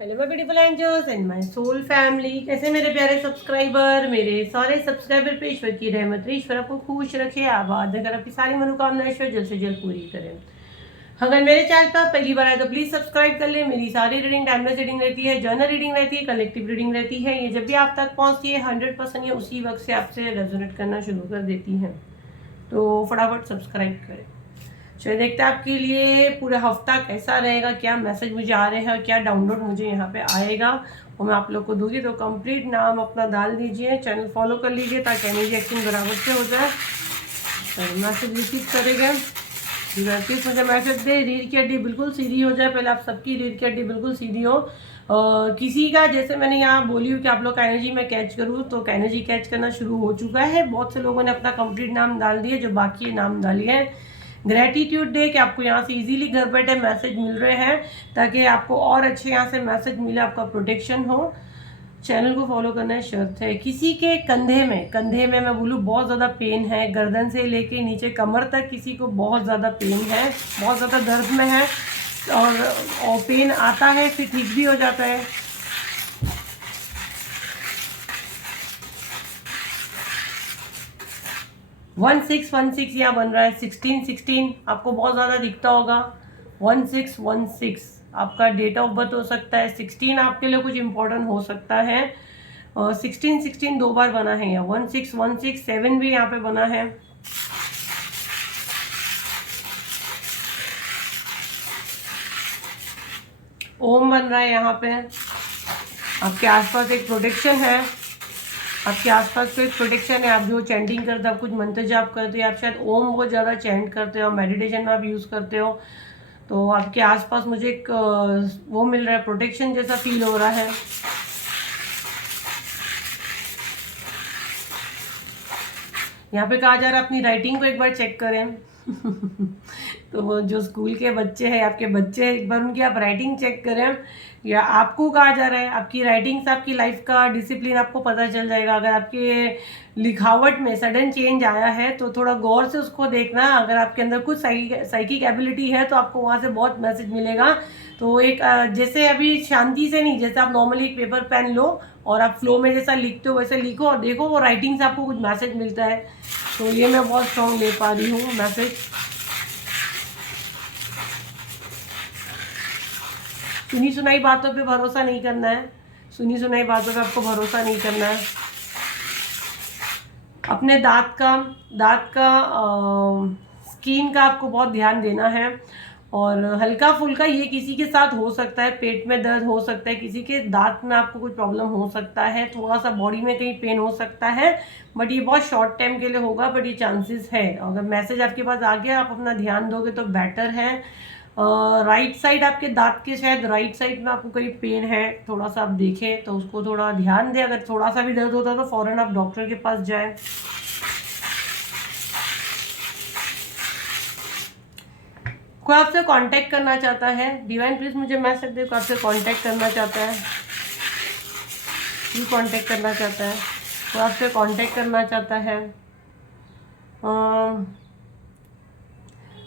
Hello my beautiful angels and my soul family. कैसे मेरे प्यारे सब्सक्राइबर, मेरे सारे सब्सक्राइबर पे ईश्वर की रहमत, ईश्वर आपको खुश रखे, आबाद अगर आपकी सारी मनोकामना ईश्वर जल्द से जल्द पूरी करें। अगर मेरे चैनल पर पहली बार आए तो प्लीज सब्सक्राइब कर ले। मेरी सारी रीडिंग टाइमलेस रीडिंग रहती है, जर्नल रीडिंग रहती है, कलेक्टिव रीडिंग रहती है। ये जब भी आप तक पहुंचती है 100% ये उसी वक्त से आपसे रेजोनेट करना शुरू कर देती है, तो फटाफट सब्सक्राइब करें। चलिए देखते हैं आपके लिए पूरा हफ्ता कैसा रहेगा, क्या मैसेज मुझे आ रहे हैं और क्या डाउनलोड मुझे यहाँ पे आएगा और मैं आप लोग को दूंगी। तो कंप्लीट नाम अपना डाल दीजिए, चैनल फॉलो कर लीजिए ताकि एनर्जी एक्टिंग बराबर से हो जाए। तो मैसेज रिसीव करेंगे, प्लीज मुझे मैसेज दे। रीढ़ की हड्डी बिल्कुल सीधी हो जाए, पहले आप सबकी रीढ़ की हड्डी बिल्कुल सीधी हो। किसी का जैसे मैंने यहाँ बोली हूँ कि आप लोग का एनर्जी मैं कैच करूँ, तो एनर्जी कैच करना शुरू हो चुका है। बहुत से लोगों ने अपना कंप्लीट नाम डाल दिए, जो बाकी नाम डालिए हैं। ग्रेटिट्यूड डे कि आपको यहाँ से इजीली घर बैठे मैसेज मिल रहे हैं ताकि आपको और अच्छे यहाँ से मैसेज मिले, आपका प्रोटेक्शन हो। चैनल को फॉलो करना शर्त है। किसी के कंधे में मैं बोलूँ बहुत ज़्यादा पेन है, गर्दन से लेके नीचे कमर तक किसी को बहुत ज़्यादा पेन है, बहुत ज़्यादा दर्द में है और पेन आता है फिर ठीक भी हो जाता है। वन सिक्स यहाँ बन रहा है। 16 आपको बहुत ज़्यादा दिखता होगा। 1616 आपका डेट ऑफ बर्थ हो सकता है। 16 आपके लिए कुछ इम्पोर्टेंट हो सकता है। 16 दो बार बना है। या 1616 7 भी यहाँ पे बना है। ओम बन रहा है यहाँ पे। आपके आसपास एक प्रोटेक्शन है, आपके आसपास कोई प्रोटेक्शन है। आप जो चैंटिंग करते हो, आप कुछ मंत्र जाप करते हो, आप शायद ओम बहुत ज़्यादा चैंट करते हो, मेडिटेशन में आप यूज़ करते हो, तो आपके आसपास मुझे एक वो मिल रहा है, प्रोटेक्शन जैसा फील हो रहा है। यहाँ पे कहा जा रहा है अपनी राइटिंग को एक बार चेक करें। तो वो जो स्कूल के बच्चे हैं, आपके बच्चे, एक बार उनकी आप राइटिंग चेक करें। या आपको कहा जा रहा है आपकी राइटिंग से आपकी लाइफ का डिसिप्लिन आपको पता चल जाएगा। अगर आपके लिखावट में सडन चेंज आया है तो थोड़ा गौर से उसको देखना। अगर आपके अंदर कुछ साइकिक एबिलिटी है तो आपको वहाँ से बहुत मैसेज मिलेगा। तो एक जैसे अभी शांति से नहीं, जैसे आप नॉर्मली एक पेपर पेन लो और आप फ्लो में जैसा लिखते हो वैसे लिखो और देखो वो राइटिंग से आपको कुछ मैसेज मिलता है। तो ये मैं बहुत स्ट्रॉन्ग ले पा रही हूँ मैसेज। सुनी सुनाई बातों पे भरोसा नहीं करना है, सुनी सुनाई बातों पे आपको भरोसा नहीं करना है। अपने दांत का स्किन का आपको बहुत ध्यान देना है। और हल्का फुल्का ये किसी के साथ हो सकता है, पेट में दर्द हो सकता है, किसी के दांत में आपको कुछ प्रॉब्लम हो सकता है, थोड़ा सा बॉडी में कहीं पेन हो सकता है, बट ये बहुत शॉर्ट टाइम के लिए होगा, बट ये चांसेस है। अगर मैसेज आपके पास आ गया, आप अपना ध्यान दोगे तो बेटर है। राइट साइड आपके दांत के शायद राइट साइड में आपको कहीं पेन है, थोड़ा सा आप देखें तो उसको थोड़ा ध्यान दें। अगर थोड़ा सा भी दर्द होता है तो फौरन आप डॉक्टर के पास जाएं। कोई आपसे कांटेक्ट करना चाहता है, डिवाइन प्लीज मुझे मैसेज दे। कोई आपसे कांटेक्ट करना चाहता है, क्यों कांटेक्ट करना चाहता है? कोई आपसे कांटेक्ट करना चाहता है।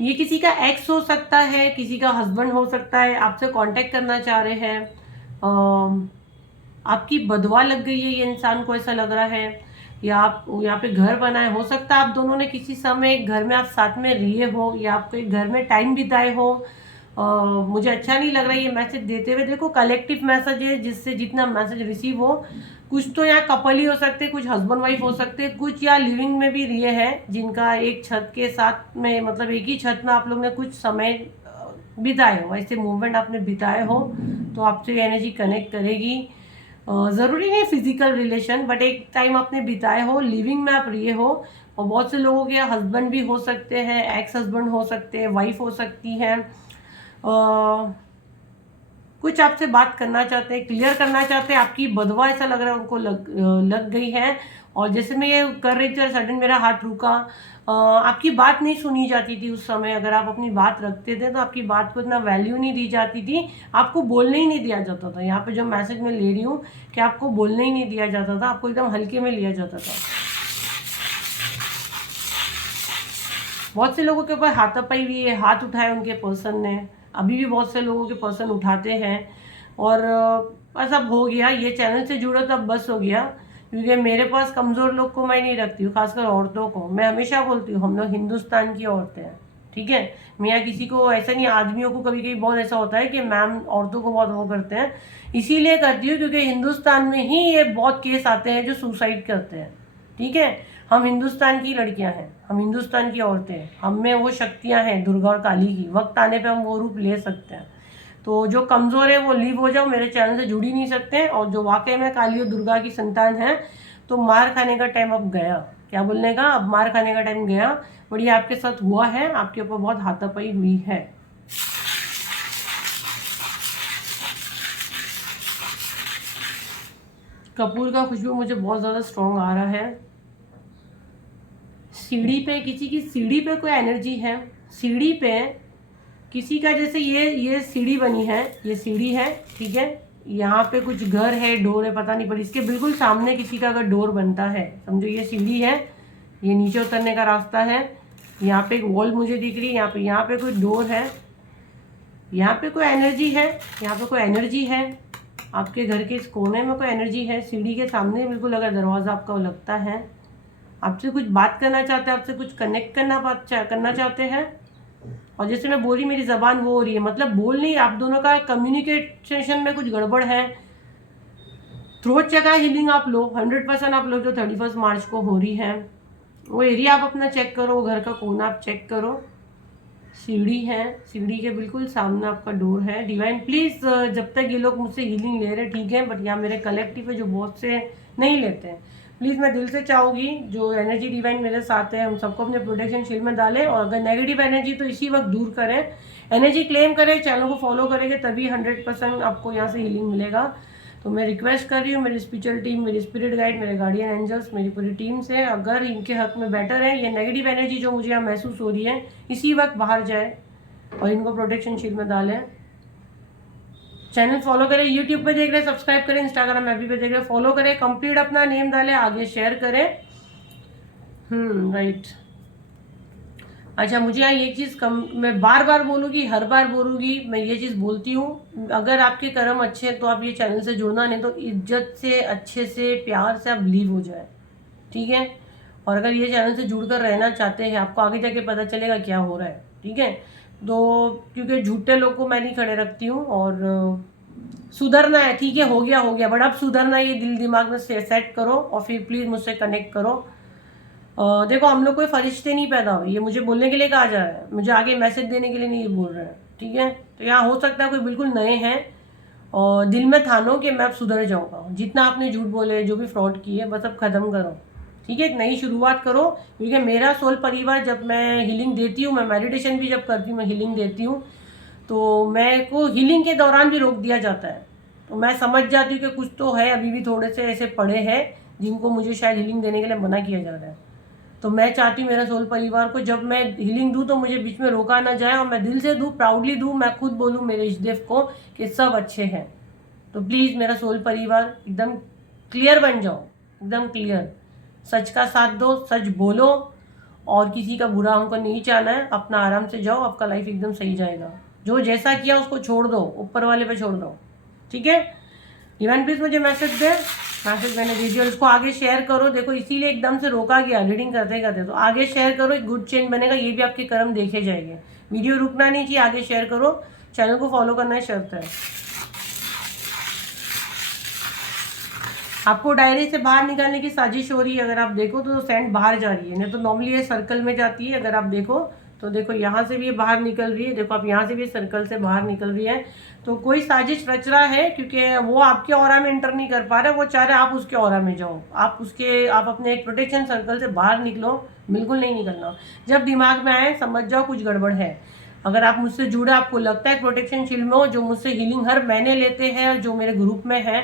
ये किसी का एक्स हो सकता है, किसी का हस्बैंड हो सकता है, आपसे कांटेक्ट करना चाह रहे हैं। आपकी बदवा लग गई है ये इंसान को, ऐसा लग रहा है। या आप यहाँ पे घर बनाए, हो सकता है आप दोनों ने किसी समय एक घर में आप साथ में रहे हो या आपको एक घर में टाइम बिताए हो। मुझे अच्छा नहीं लग रहा है ये मैसेज देते हुए। देखो कलेक्टिव मैसेज है, जिससे जितना मैसेज रिसीव हो, कुछ तो यहाँ कपल ही हो सकते, कुछ हस्बैंड वाइफ हो सकते, कुछ या लिविंग में भी रहे हैं जिनका एक छत के साथ में, मतलब एक ही छत में आप लोग ने कुछ समय बिताए हो, ऐसे मूवमेंट आपने बिताए हो, तो आपसे एनर्जी कनेक्ट करेगी। ज़रूरी नहीं फिजिकल रिलेशन, बट एक टाइम आपने बिताए हो, लिविंग में आप रहे हो। और बहुत से लोगों के हस्बैंड भी हो सकते हैं, एक्स हस्बैंड हो सकते हैं, वाइफ हो सकती हैं। कुछ आपसे बात करना चाहते हैं, क्लियर करना चाहते हैं। आपकी बदवा ऐसा लग रहा है उनको लग गई है। और जैसे मैं ये कर रही थी सडन मेरा हाथ रुका। आपकी बात नहीं सुनी जाती थी उस समय। अगर आप अपनी बात रखते थे तो आपकी बात को इतना वैल्यू नहीं दी जाती थी, आपको बोलने ही नहीं दिया जाता था। यहाँ पे जो मैसेज मैं ले रही हूँ कि आपको बोलने ही नहीं दिया जाता था, आपको एकदम हल्के में लिया जाता था। बहुत से लोगों के ऊपर हाथापाई हुई है, हाथ उठाए उनके पर्सन ने, अभी भी बहुत से लोगों के पर्सन उठाते हैं। और बस अब हो गया, ये चैनल से जुड़ो तब बस हो गया, क्योंकि मेरे पास कमज़ोर लोग को मैं नहीं रखती हूँ, खासकर औरतों को। मैं हमेशा बोलती हूँ हम लोग हिंदुस्तान की औरतें हैं, ठीक है। मैं यहाँ किसी को ऐसा नहीं, आदमियों को कभी कभी बहुत ऐसा होता है कि मैम औरतों को बहुत वो करते हैं, इसीलिए करती हूँ क्योंकि हिंदुस्तान में ही ये बहुत केस आते हैं जो सुसाइड करते हैं, ठीक है। हम हिंदुस्तान की लड़कियां हैं, हम हिंदुस्तान की औरतें हैं, हम में वो शक्तियां हैं दुर्गा और काली की, वक्त आने पे हम वो रूप ले सकते हैं। तो जो कमज़ोर है वो लीव हो जाओ, मेरे चैनल से जुड़ ही नहीं सकते। और जो वाकई में काली और दुर्गा की संतान है, तो मार खाने का टाइम अब गया। क्या बोलने का, अब मार खाने का टाइम गया। और ये आपके साथ हुआ है, आपके ऊपर बहुत हाथापाई हुई है। कपूर का खुशबू मुझे बहुत ज़्यादा स्ट्रॉन्ग आ रहा है। सीढ़ी पे, किसी की सीढ़ी पे कोई एनर्जी है, सीढ़ी पे किसी का, जैसे ये सीढ़ी बनी है, ये सीढ़ी है, ठीक है। यहाँ पे कुछ घर है, डोर है, पता नहीं, पर इसके बिल्कुल सामने किसी का अगर डोर बनता है, समझो ये सीढ़ी है, ये नीचे उतरने का रास्ता है। यहाँ पे एक वॉल मुझे दिख रही है, यहाँ पे कोई डोर है, यहाँ पे कोई एनर्जी है, यहाँ पे कोई एनर्जी है। आपके घर के इस कोने में कोई एनर्जी है, सीढ़ी के सामने बिल्कुल अगर दरवाज़ा आपका लगता है, आपसे कुछ बात करना चाहते हैं, आपसे कुछ कनेक्ट करना चाहते हैं। और जैसे मैं बोल रही, मेरी ज़बान वो हो रही है, मतलब बोल नहीं, आप दोनों का कम्युनिकेशन में कुछ गड़बड़ है। थ्रोट चेक हीलिंग आप लो, 100% आप लो, जो 31 मार्च को हो रही है। वो एरिया आप अपना चेक करो, वो घर का कोना आप चेक करो। सीढ़ी है, सीढ़ी के बिल्कुल सामने आपका डोर है। डिवाइन प्लीज़, जब तक ये लोग मुझसे हीलिंग ले रहे, ठीक है, बट यहाँ मेरे कलेक्टिव है जो बहुत से नहीं लेते हैं, प्लीज़ मैं दिल से चाहूँगी जो एनर्जी डिवाइन मेरे साथ है, हम सबको अपने प्रोटेक्शन शील्ड में डालें। और अगर नेगेटिव एनर्जी तो इसी वक्त दूर करें, एनर्जी क्लेम करें, चैनल को फॉलो करेंगे तभी 100% आपको यहाँ से हीलिंग मिलेगा। तो मैं रिक्वेस्ट कर रही हूँ मेरी स्पिरिचुअल टीम, मेरी स्पिरिट गाइड, मेरे गार्डियन एंजल्स, मेरी पूरी टीम से, अगर इनके हक में बेटर है, ये नेगेटिव एनर्जी जो मुझे यहाँ महसूस हो रही है इसी वक्त बाहर जाए और इनको प्रोटेक्शन शील्ड में डालें। चैनल फॉलो करें, यूट्यूब पे देख रहे हैं सब्सक्राइब करें, इंस्टाग्राम एफ पे देख रहे हैं फॉलो करें, कंप्लीट अपना नेम डालें, आगे शेयर करें। राइट। अच्छा, मुझे यहाँ एक चीज़ मैं बार बार बोलूँगी, हर बार बोलूँगी, मैं ये चीज़ बोलती हूँ, अगर आपके कर्म अच्छे हैं तो आप ये चैनल से जुड़ना, नहीं तो इज्जत से, अच्छे से, प्यार से आप लीव हो जाए, ठीक है। और अगर ये चैनल से जुड़कर रहना चाहते हैं, आपको आगे जाके पता चलेगा क्या हो रहा है, ठीक है। तो क्योंकि झूठे लोग को मैं नहीं खड़े रखती हूँ, और सुधरना है, ठीक है, हो गया, बट अब सुधरना ये दिल दिमाग में सेट करो और फिर प्लीज़ मुझसे कनेक्ट करो। देखो, हम लोग कोई फरिश्ते नहीं पैदा हुए, ये मुझे बोलने के लिए कहा जा रहा है, मुझे आगे मैसेज देने के लिए नहीं बोल रहे हैं, ठीक है। तो यहाँ हो सकता है कोई बिल्कुल नए हैं और दिल में ठानो कि मैं अब सुधर जाऊँगा, जितना आपने झूठ बोले, जो भी फ्रॉड किए, बस अब ख़त्म करो, ठीक है। एक नई शुरुआत करो, क्योंकि मेरा सोल परिवार, जब मैं हीलिंग देती हूँ, मैं मेडिटेशन भी जब करती हूँ, मैं हीलिंग देती हूँ, तो मैं को हीलिंग के दौरान भी रोक दिया जाता है। तो मैं समझ जाती हूँ कि कुछ तो है, अभी भी थोड़े से ऐसे पड़े हैं जिनको मुझे शायद हीलिंग देने के लिए मना किया जा रहा है। तो मैं चाहती हूँ मेरा सोल परिवार को जब मैं हीलिंग दूँ तो मुझे बीच में रोका ना जाए, और मैं दिल से दूँ, प्राउडली दूँ, मैं खुद बोलूँ मेरे इष्टदेव को कि सब अच्छे हैं। तो प्लीज़ मेरा सोल परिवार एकदम क्लियर बन जाओ, एकदम क्लियर, सच का साथ दो, सच बोलो, और किसी का बुरा हमको नहीं चाहना है। अपना आराम से जाओ, आपका लाइफ एकदम सही जाएगा। जो जैसा किया उसको छोड़ दो, ऊपर वाले पे छोड़ दो, ठीक है। इवन प्लीज मुझे मैसेज दे, मैसेज मैंने दे दिया, उसको आगे शेयर करो। देखो, इसीलिए एकदम से रोका गया रीडिंग करते करते, तो आगे शेयर करो, एक गुड चेन बनेगा, ये भी आपके कर्म देखे जाएंगे। वीडियो रुकना नहीं चाहिए, आगे शेयर करो, चैनल को फॉलो करना शर्त है। आपको डायरी से बाहर निकालने की साजिश हो रही है, अगर आप देखो तो सेंड बाहर जा रही है, नहीं तो नॉर्मली ये सर्कल में जाती है। अगर आप देखो तो देखो, यहाँ से भी ये बाहर निकल रही है, देखो आप यहाँ से भी सर्कल से बाहर निकल रही है। तो कोई साजिश रच रहा है, क्योंकि वो आपके ऑरा में एंटर नहीं कर पा रहा, वो चाह रहे आप उसके ऑरा में जाओ, आप अपने एक प्रोटेक्शन सर्कल से बाहर निकलो, बिल्कुल नहीं निकलना। जब दिमाग में आए समझ जाओ कुछ गड़बड़ है। अगर आप मुझसे जुड़े, आपको लगता है प्रोटेक्शन शील्ड में हो, जो मुझसे हीलिंग हर महीने लेते हैं, जो मेरे ग्रुप में है,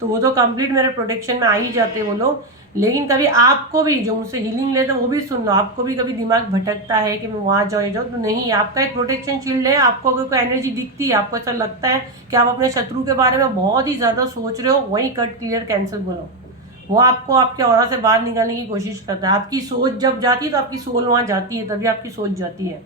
तो वो तो कंप्लीट मेरे प्रोटेक्शन में आ ही जाते वो लोग। लेकिन कभी आपको भी, जो मुझसे हीलिंग लेते हैं, वो भी सुन लो, आपको भी कभी दिमाग भटकता है कि मैं वहाँ जाऊँ तो नहीं, आपका एक प्रोटेक्शन शील्ड है। आपको अगर कोई एनर्जी दिखती है, आपको ऐसा लगता है कि आप अपने शत्रु के बारे में बहुत ही ज़्यादा सोच रहे हो, वहीं कट क्लियर कैंसिल बोलो, वो आपको आपके ऑरा से बाहर निकालने की कोशिश करता है। आपकी सोच जब जाती है तो आपकी सोल वहाँ जाती है, तभी आपकी सोच जाती है।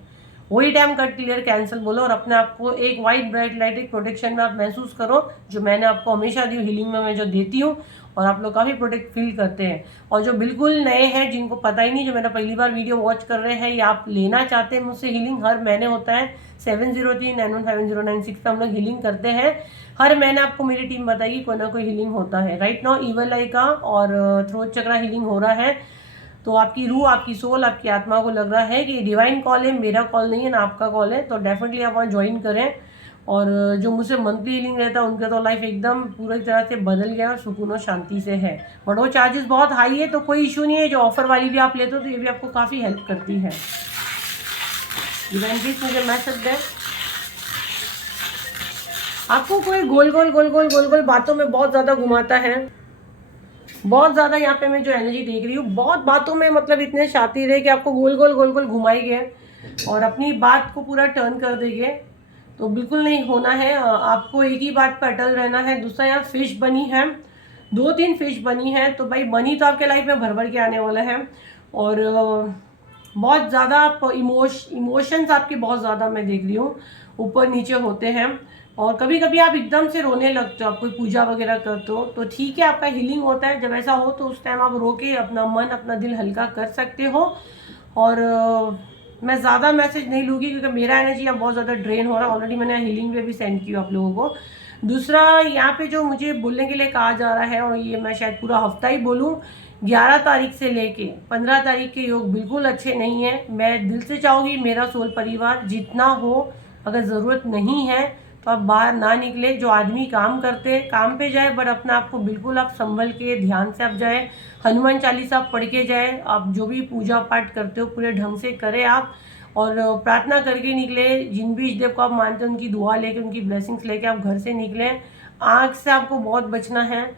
वही टाइम कट क्लियर कैंसिल बोलो और अपने आप को एक वाइट ब्राइट लाइट एक प्रोटेक्शन में आप महसूस करो, जो मैंने आपको हमेशा दी हीलिंग में मैं जो देती हूँ, और आप लोग काफ़ी प्रोटेक्ट फील करते हैं। और जो बिल्कुल नए हैं, जिनको पता ही नहीं, जो मेरा पहली बार वीडियो वॉच कर रहे हैं या आप लेना चाहते हैं मुझसे हीलिंग, हर महीने होता है 7039150996 पे हम लोग हीलिंग करते हैं। हर महीने आपको मेरी टीम बताएगी कोई ना कोई हीलिंग होता है। राइट नाउ ईवल आई का और थ्रोट चक्रा हीलिंग हो रहा है। तो आपकी रूह, आपकी सोल, आपकी आत्मा को लग रहा है कि डिवाइन कॉल है, मेरा कॉल नहीं है ना आपका कॉल है, तो डेफिनेटली आप वहाँ ज्वाइन करें। और जो मुझसे मंथली हीलिंग रहता है उनका तो लाइफ एकदम पूरी तरह से बदल गया और सुकून और शांति से है। बट वो चार्जेस बहुत हाई है, तो कोई इशू नहीं है। जो ऑफर वाली भी आप लेते हो तो ये भी आपको काफ़ी हेल्प करती है। डिवाइन प्लीज मुझे मैसेज दें। आपको कोई गोल गोल बातों में बहुत ज़्यादा घुमाता है, बहुत ज़्यादा यहाँ पे मैं जो एनर्जी देख रही हूँ, बहुत बातों में मतलब इतने शातिर है कि आपको गोल गोल घुमाएंगे और अपनी बात को पूरा टर्न कर देंगे। तो बिल्कुल नहीं होना है, आपको एक ही बात पर अटल रहना है। दूसरा, यहाँ फिश बनी है, 2-3 फिश बनी है, तो भाई मनी तो आपके लाइफ में भर भर के आने वाला है। और बहुत ज़्यादा आप इमोशंस आपके बहुत ज़्यादा मैं देख रही हूँ ऊपर नीचे होते हैं। और कभी कभी आप एकदम से रोने लगते हो, आप कोई पूजा वगैरह करते हो तो ठीक है, आपका हीलिंग होता है। जब ऐसा हो तो उस टाइम आप रो के अपना मन अपना दिल हल्का कर सकते हो। और मैं ज़्यादा मैसेज नहीं लूँगी क्योंकि मेरा एनर्जी अब बहुत ज़्यादा ड्रेन हो रहा है। ऑलरेडी मैंने हीलिंग पे भी सेंड किया आप लोगों को। दूसरा, यहाँ पे जो मुझे बोलने के लिए कहा जा रहा है, और ये मैं शायद पूरा हफ्ता ही बोलूँ, 11 तारीख से लेके 15 तारीख के योग बिल्कुल अच्छे नहीं है। मैं दिल से चाहूँगी मेरा सोल परिवार जितना हो, अगर ज़रूरत नहीं है तो आप बाहर ना निकले। जो आदमी काम करते हैं काम पे जाए, बट अपना आपको बिल्कुल आप संभल के ध्यान से आप जाए। हनुमान चालीसा पढ़ के जाए। आप जो भी पूजा पाठ करते हो पूरे ढंग से करें आप, और प्रार्थना करके निकले। जिन भी इष्ट देव को आप मानते हैं उनकी दुआ लेके, उनकी ब्लेसिंग्स लेके आप घर से निकले। आँख से आपको बहुत बचना है।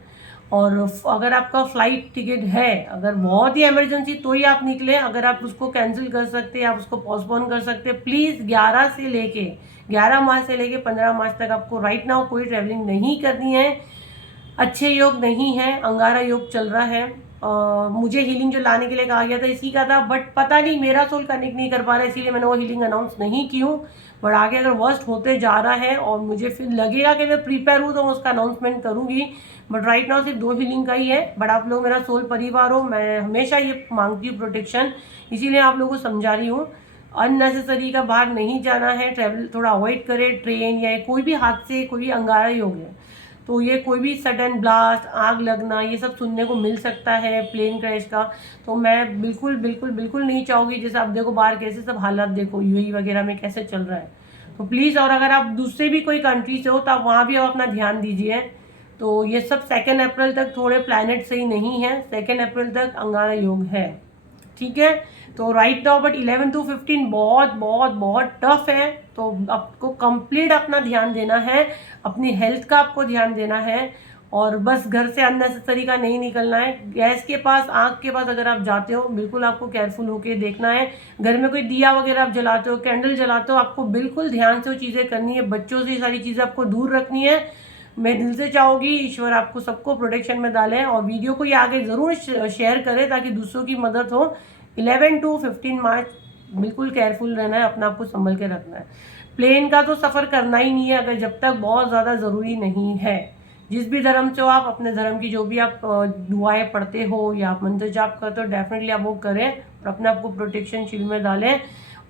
और अगर आपका फ्लाइट टिकट है, अगर बहुत ही इमरजेंसी तो ही आप निकले। अगर आप उसको कैंसिल कर सकते हैं, आप उसको पोस्टपोन कर सकते हैं, प्लीज़ 11 मार्च से लेके 15 मार्च तक आपको राइट नाउ कोई ट्रैवलिंग नहीं करनी है। अच्छे योग नहीं है, अंगारा योग चल रहा है। मुझे हीलिंग जो लाने के लिए कहा गया था इसी का था, बट पता नहीं मेरा सोल कनेक्ट नहीं कर पा रहा, इसीलिए मैंने वो हीलिंग अनाउंस नहीं की हूँ। बट आगे अगर वर्स्ट होते जा रहा है और मुझे फिर लगेगा कि मैं प्रिपेयर हूँ तो मैं उसका अनाउंसमेंट करूँगी। बट राइट नाउ सिर्फ 2 हीलिंग का ही है। बट आप लोग मेरा सोल परिवार हो, मैं हमेशा ये मांगती हूँ प्रोटेक्शन, इसीलिए आप लोगों को समझा रही हूँ। अननेसेसरी का बाहर नहीं जाना है, ट्रैवल थोड़ा अवॉइड करें। ट्रेन या कोई भी हादसे, कोई भी अंगारा योग है तो ये कोई भी सडन ब्लास्ट, आग लगना, ये सब सुनने को मिल सकता है, प्लेन क्रैश का। तो मैं बिल्कुल नहीं चाहूँगी। जैसे आप देखो बाहर कैसे सब हालात देखो, यूएई वगैरह में कैसे चल रहा है। तो प्लीज़, और अगर आप दूसरे भी कोई कंट्री से हो तो आप वहाँ भी आप अपना ध्यान दीजिए। तो ये सब 2 अप्रैल तक थोड़े प्लैनेट सही नहीं है, 2 अप्रैल तक अंगारा योग है, ठीक है। तो राइट नाउ बट 11 to 15 बहुत टफ है। तो आपको कंप्लीट अपना ध्यान देना है, अपनी हेल्थ का आपको ध्यान देना है। और बस घर से अननेसेसरी का नहीं निकलना है। गैस के पास, आग के पास अगर आप जाते हो, बिल्कुल आपको केयरफुल होके देखना है। घर में कोई दिया वगैरह आप जलाते हो, कैंडल जलाते हो, आपको बिल्कुल ध्यान से वो चीज़ें करनी है। बच्चों से सारी चीज़ें आपको दूर रखनी है। मैं दिल से चाहूँगी ईश्वर आपको सबको प्रोटेक्शन में डालें। और वीडियो को ये आगे ज़रूर शेयर करें ताकि दूसरों की मदद हो। 11 to 15 मार्च बिल्कुल केयरफुल रहना है, अपना आपको संभल के रखना है। प्लेन का तो सफ़र करना ही नहीं है अगर जब तक बहुत ज़्यादा ज़रूरी नहीं है। जिस भी धर्म से हो आप, अपने धर्म की जो भी आप दुआएं पढ़ते हो या आप मंत्र जाप करते हो, डेफिनेटली आप वो करें और अपने आपको प्रोटेक्शन शील्ड में डालें।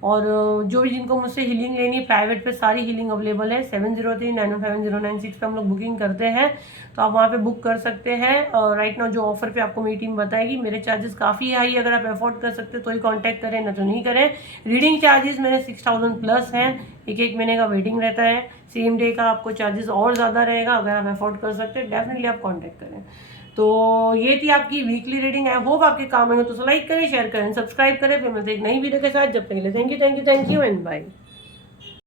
और जो भी जिनको मुझसे हीलिंग लेनी, प्राइवेट पे सारी हीलिंग अवेलेबल है। 7039150996 पे हम लोग बुकिंग करते हैं, तो आप वहाँ पे बुक कर सकते हैं। राइट नाउ जो ऑफर पे आपको मेरी टीम बताएगी। मेरे चार्जेस काफ़ी हाई, अगर आप अफोर्ड कर सकते तो ही कांटेक्ट करें, ना तो नहीं करें। रीडिंग चार्जेस मेरे 6000 प्लस हैं, एक महीने का वेटिंग रहता है। सेम डे का आपको चार्जेस और ज़्यादा रहेगा। अगर आप अफोर्ड कर सकते हैं डेफिनेटली आप कॉन्टैक्ट करें। तो ये थी आपकी वीकली रीडिंग। आई होप आपके काम में हो तो लाइक करें, शेयर करें, सब्सक्राइब करें। फिर मिलते एक नई वीडियो के साथ। जब तक के लिए थैंक यू एंड बाय।